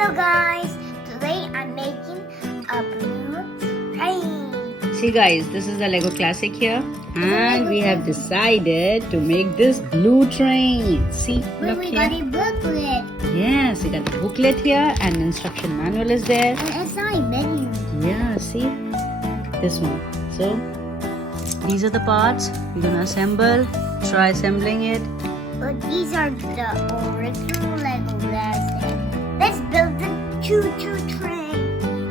Hello guys, today I'm making a blue train. See guys, this is the Lego Classic here and we have decided to make this blue train. See, But look we here. got a booklet. Yes, we got the booklet here and instruction manual is there. And it's not a menu. Yeah, see, this one. So, these are the parts we're gonna assemble. Try assembling it. But these are the original Lego glass. Let's build the choo-choo train.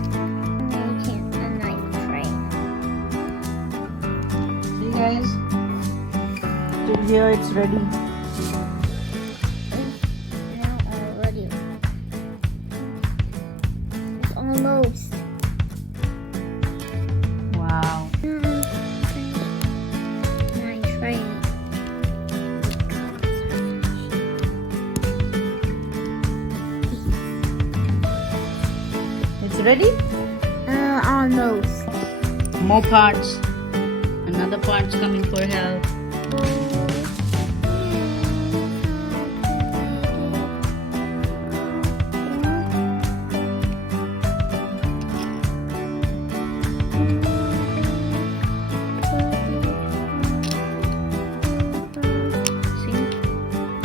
Making a nice train. See guys, till here it's ready. Already. It's almost. Wow. Nice train. It's ready? Almost. More parts. Another part's coming for help.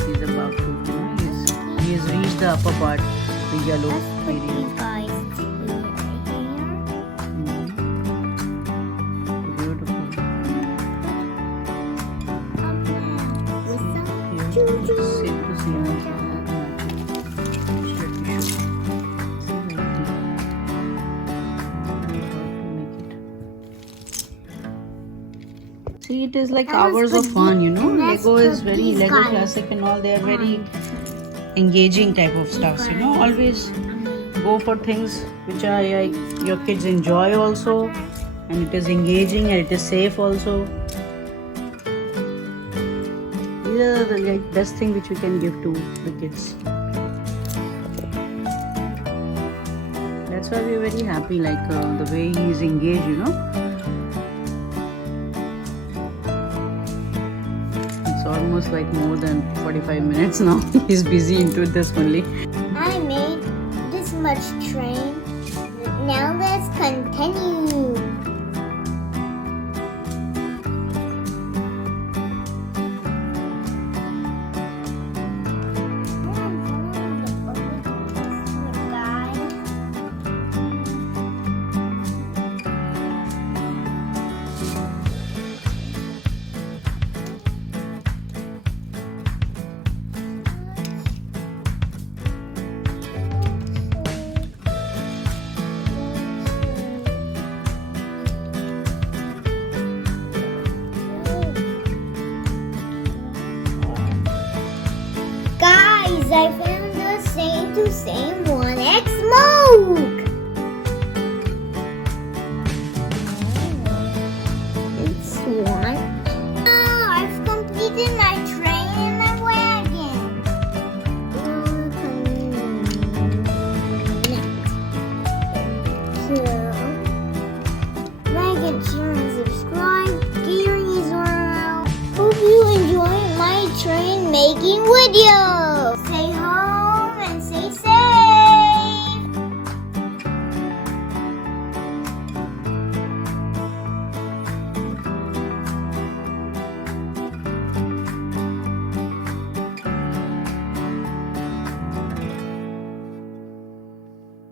He's about to, he's reached the upper part, the yellow Let's put area. these guys here. Beautiful. With some Here, choo-choo. it's safe to see how it's See, it is like hours of fun, you know. Lego is very Lego Classic and all. They are very engaging type of stuffs, you know. Always go for things which are like your kids enjoy also, and it is engaging and it is safe also. These are the like best thing which we can give to the kids. That's why we're very happy, like the way he is engaged, you know. It's almost like more than 45 minutes now. He's busy into this only. I made this much train. Now let's continue. Guys, I found the same